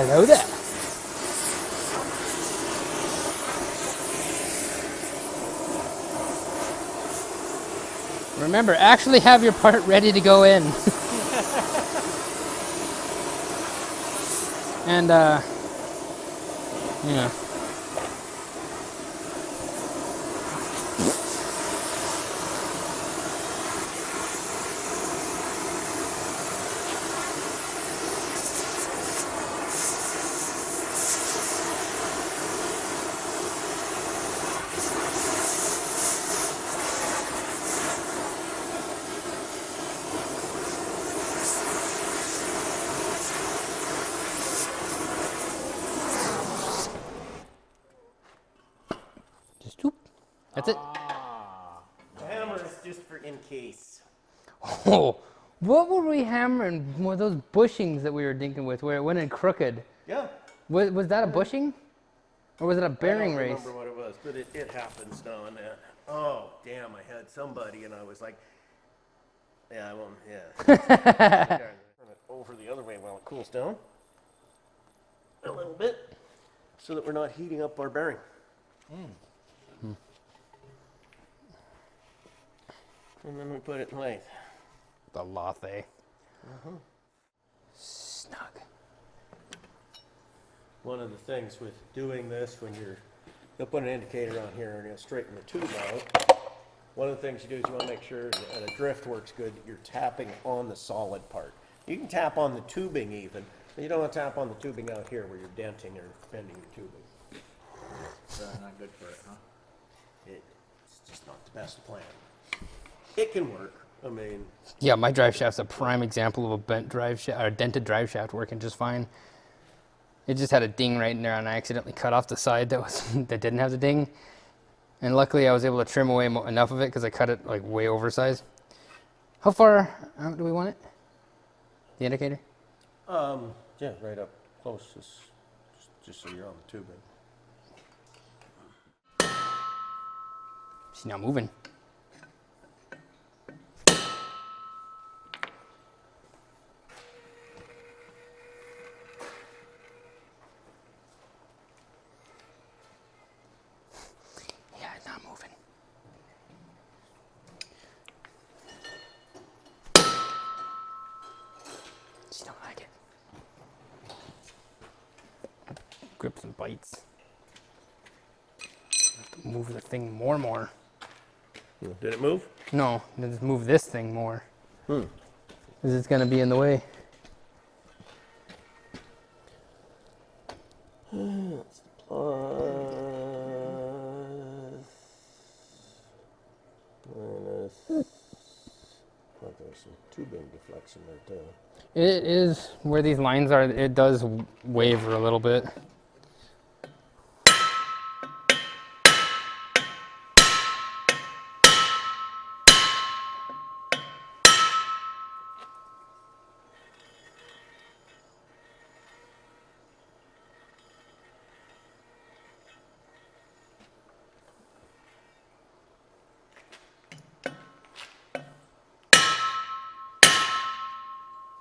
Hello there. Remember, actually have your part ready to go in. And, you know. Just whoop. That's it. The hammer is just for in case. Oh, what were we hammering? One of those bushings that we were dinking with where it went in crooked. Yeah. Was that a bushing? Or was it a bearing race? I don't remember what it was, but it happens now and then. Oh, damn, I had somebody and I was like, yeah, I won't, yeah. Turn it over the other way while it cools down a little bit so that we're not heating up our bearing. And then we put it in lathe. The lathe. Snug. One of the things with doing this, when you'll put an indicator on here and you'll straighten the tube out. One of the things you do is you want to make sure that a drift works good, that you're tapping on the solid part. You can tap on the tubing even, but you don't want to tap on the tubing out here where you're denting or bending your tubing. Not good for it, huh? It's just not the best plan. It can work. I mean, Yeah, my drive shaft's a prime example of a bent drive shaft, or dented drive shaft working just fine. It just had a ding right in there, and I accidentally cut off the side that didn't have the ding. And luckily, I was able to trim away enough of it because I cut it like way oversized. How far out do we want it? The indicator? yeah, right up close, just so you're on the tubing. She's now moving. Yeah, it's not moving. She don't like it. Grips and bites. Have to move the thing more. Did it move? No, just move this thing more. Because it's going to be in the way. That's minus. Oh, there's some tubing deflection right there. It is, where these lines are, it does waver a little bit.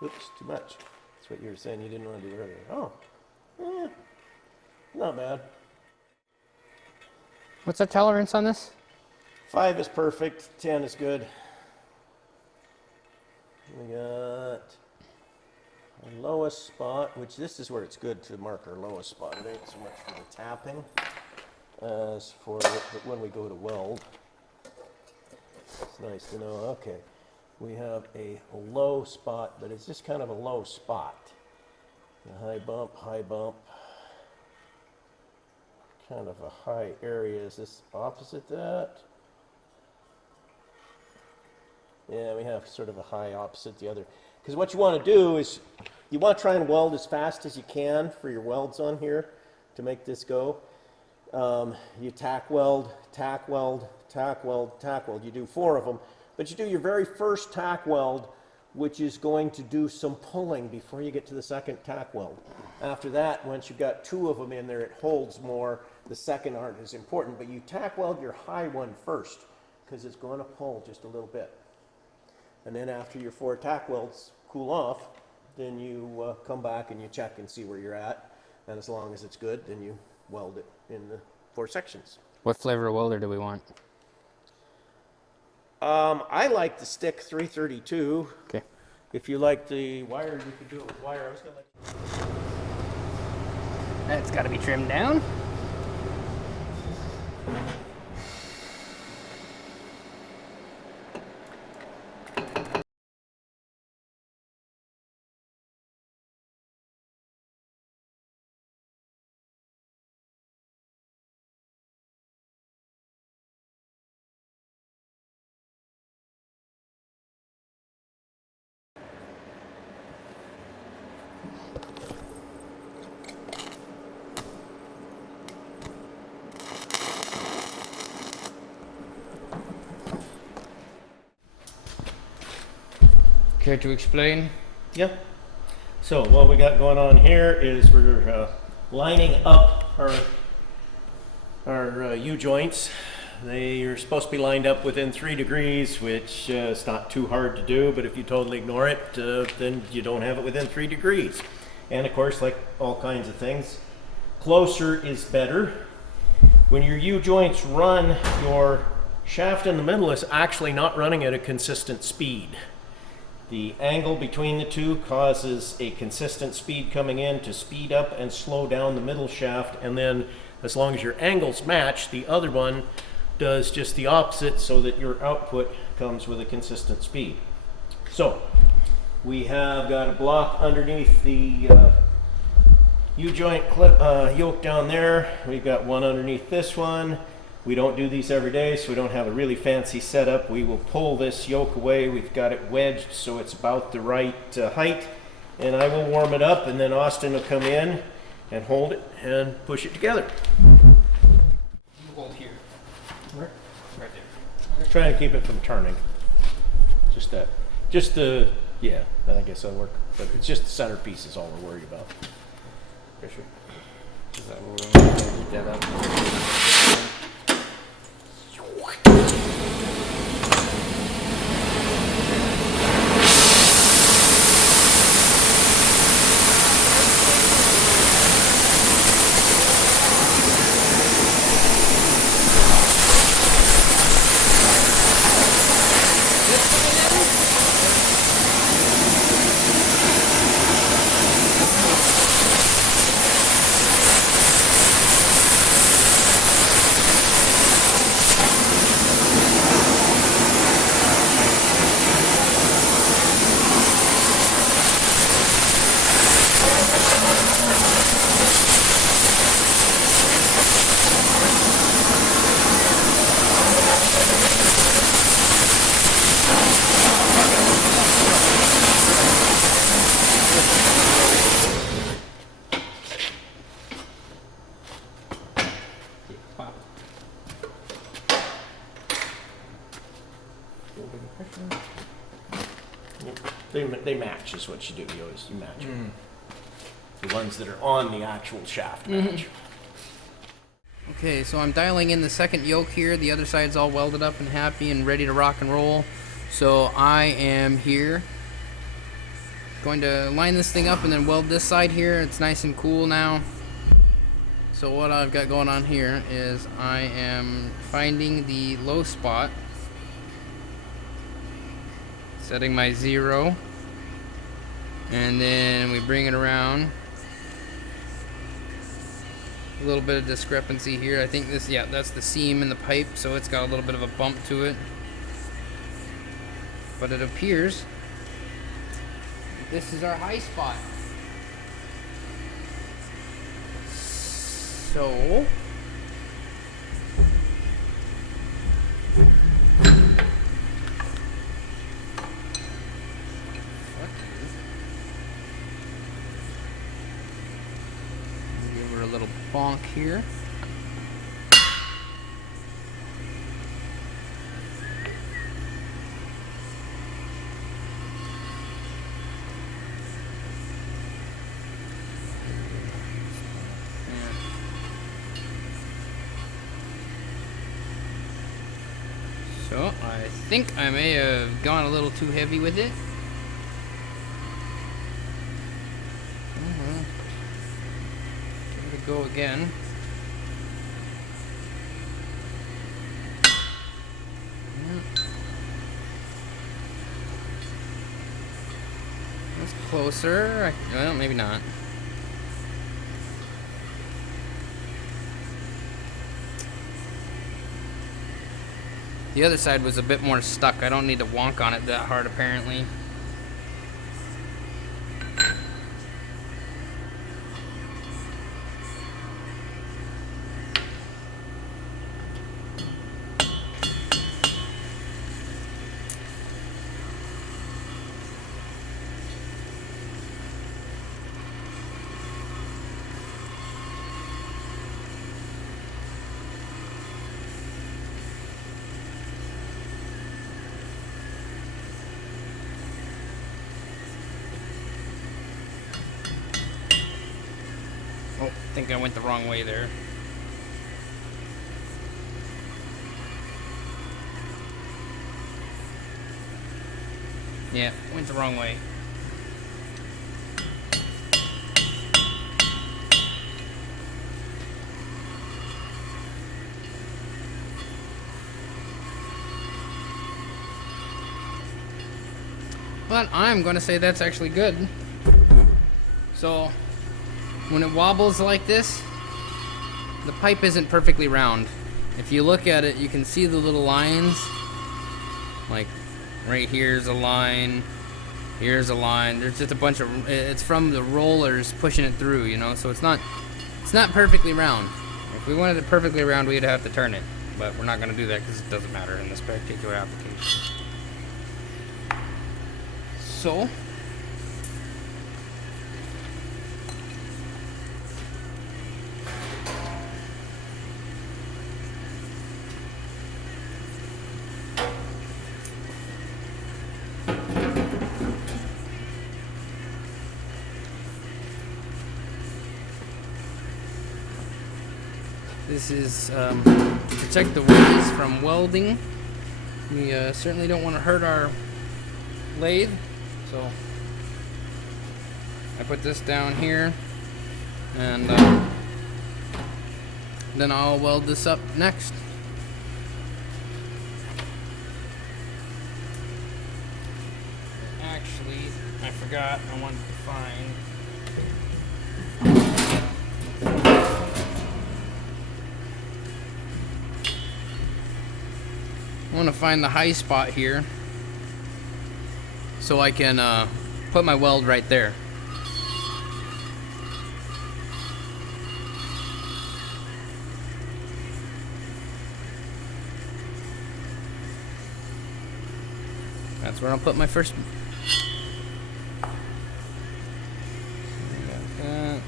Oops, too much. That's what you were saying you didn't want to do earlier. Oh, not bad. What's our tolerance on this? 5 is perfect, 10 is good. We got our lowest spot, which this is where it's good to mark our lowest spot. It ain't so much for the tapping as for when we go to weld. It's nice to know, okay, we have a low spot, but it's just kind of a low spot. A high bump, kind of a high area. Is this opposite that? Yeah, we have sort of a high opposite the other. Because what you want to do is you want to try and weld as fast as you can for your welds on here to make this go. You tack weld, tack weld, tack weld, tack weld. You do 4 of them, but you do your very first tack weld, which is going to do some pulling before you get to the second tack weld. After that, once you've got 2 of them in there, it holds more. The second aren't as important, but you tack weld your high one first because it's going to pull just a little bit. And then after your 4 tack welds cool off, then you come back and you check and see where you're at. And as long as it's good, then you weld it in the 4 sections. What flavor of welder do we want? I like the stick 332. Okay. If you like the wire, you could do it with wire. I was gonna That's got to be trimmed down. Care to explain? Yeah. So what we got going on here is we're lining up our U-joints. They are supposed to be lined up within 3 degrees, which is not too hard to do, but if you totally ignore it, then you don't have it within 3 degrees. And of course, like all kinds of things, closer is better. When your U-joints run, your shaft in the middle is actually not running at a consistent speed. The angle between the two causes a consistent speed coming in to speed up and slow down the middle shaft, and then as long as your angles match, the other one does just the opposite so that your output comes with a consistent speed. So we have got a block underneath the U-joint clip yoke down there. We've got one underneath this one. We don't do these every day, so we don't have a really fancy setup. We will pull this yoke away. We've got it wedged so it's about the right height, and I will warm it up, and then Austin will come in and hold it and push it together. You hold here. Right Right there. Trying to keep it from turning. Just that. Just the, yeah, I guess that'll work. But it's just the centerpiece is all we're worried about. Fisher. Is that what we're going to heat that up? They match is what you do. You match. The ones that are on the actual shaft match. Okay, so I'm dialing in the second yoke here. The other side's all welded up and happy and ready to rock and roll. So I am here going to line this thing up and then weld this side here. It's nice and cool now. So what I've got going on here is I am finding the low spot, setting my 0, and then we bring it around. A little bit of discrepancy here. I think this, yeah, that's the seam in the pipe, so it's got a little bit of a bump to it. But it appears this is our high spot. So give her a little bonk here. So I think I may have gone a little too heavy with it. go again. That's closer. Well, maybe not. The other side was a bit more stuck. I don't need to wonk on it that hard, apparently. Oh, I think I went the wrong way there. Yeah, went the wrong way. But I'm going to say that's actually good. So, when it wobbles like this, the pipe isn't perfectly round. If you look at it, you can see the little lines. Like, right here's a line, here's a line. There's just a bunch of, it's from the rollers pushing it through, you know, so it's not perfectly round. If we wanted it perfectly round, we'd have to turn it. But we're not going to do that because it doesn't matter in this particular application. So, this is to protect the ways from welding. We certainly don't want to hurt our lathe, so I put this down here, and then I'll weld this up next. Actually, I forgot, I wanted to find the high spot here so I can put my weld right there. That's where I'll put my first. Got that.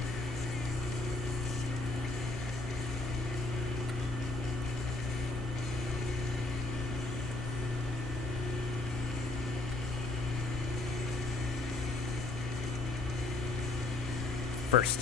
First.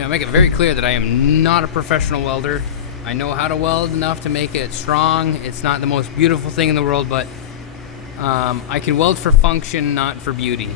Yeah, make it very clear that I am not a professional welder. I know how to weld enough to make it strong. It's not the most beautiful thing in the world, but I can weld for function, not for beauty.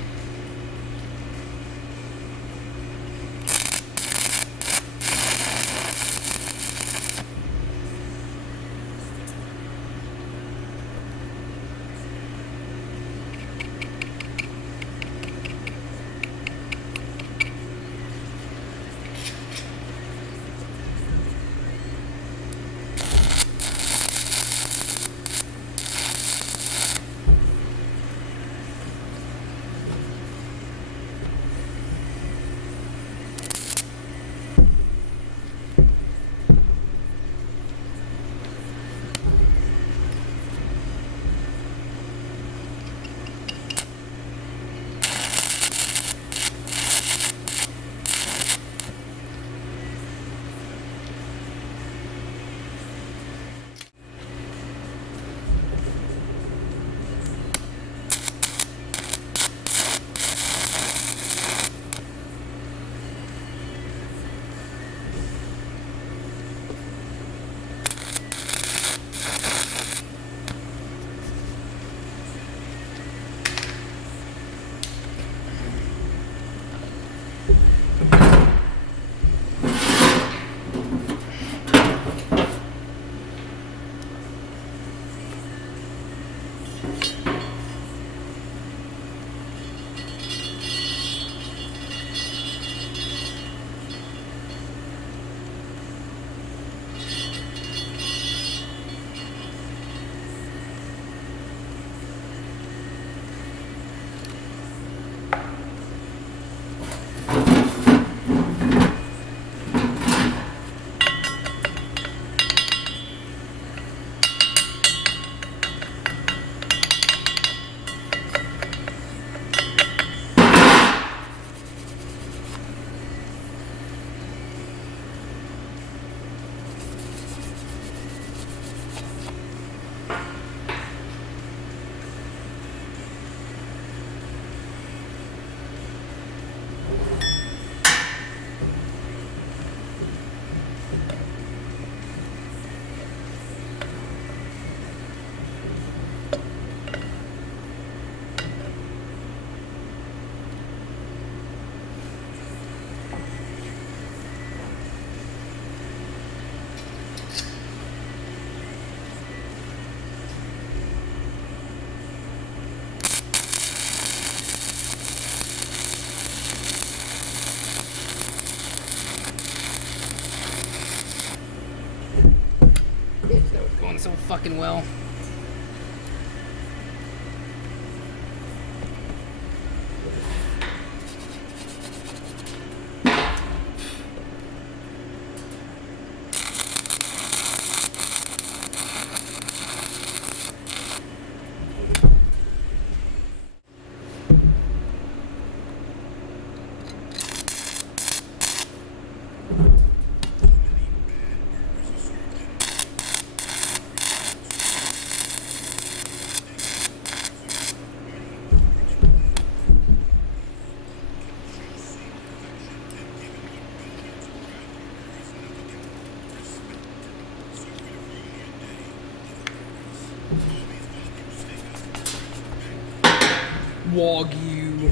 That was going so fucking well. Wagyu.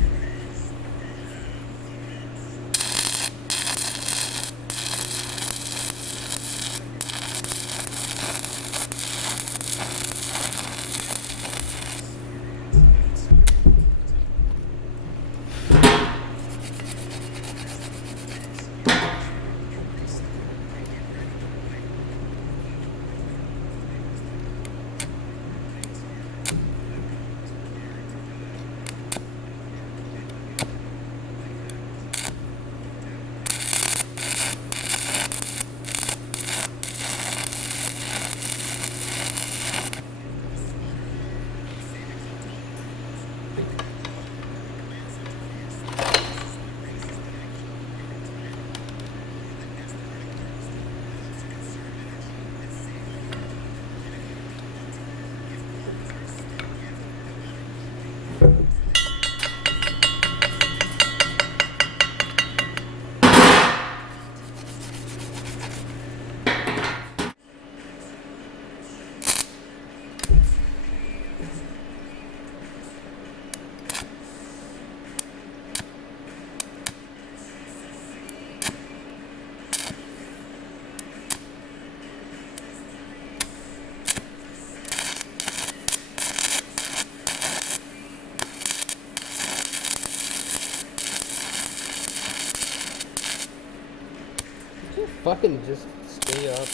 fucking just stay up.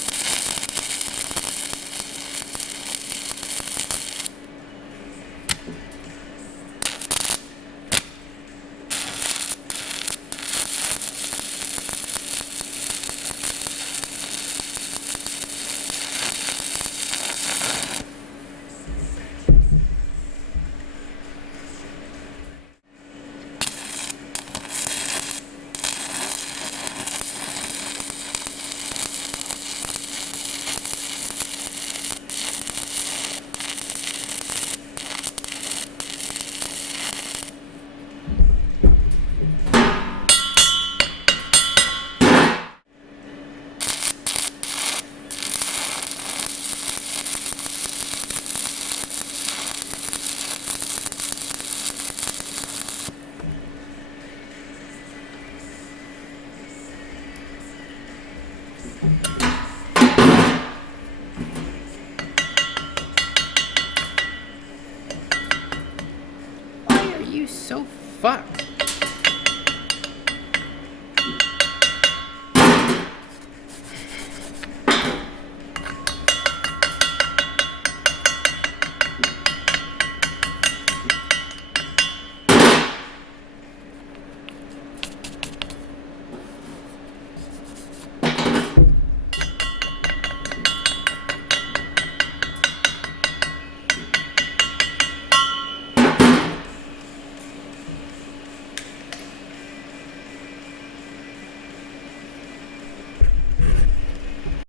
Why are you so fucked?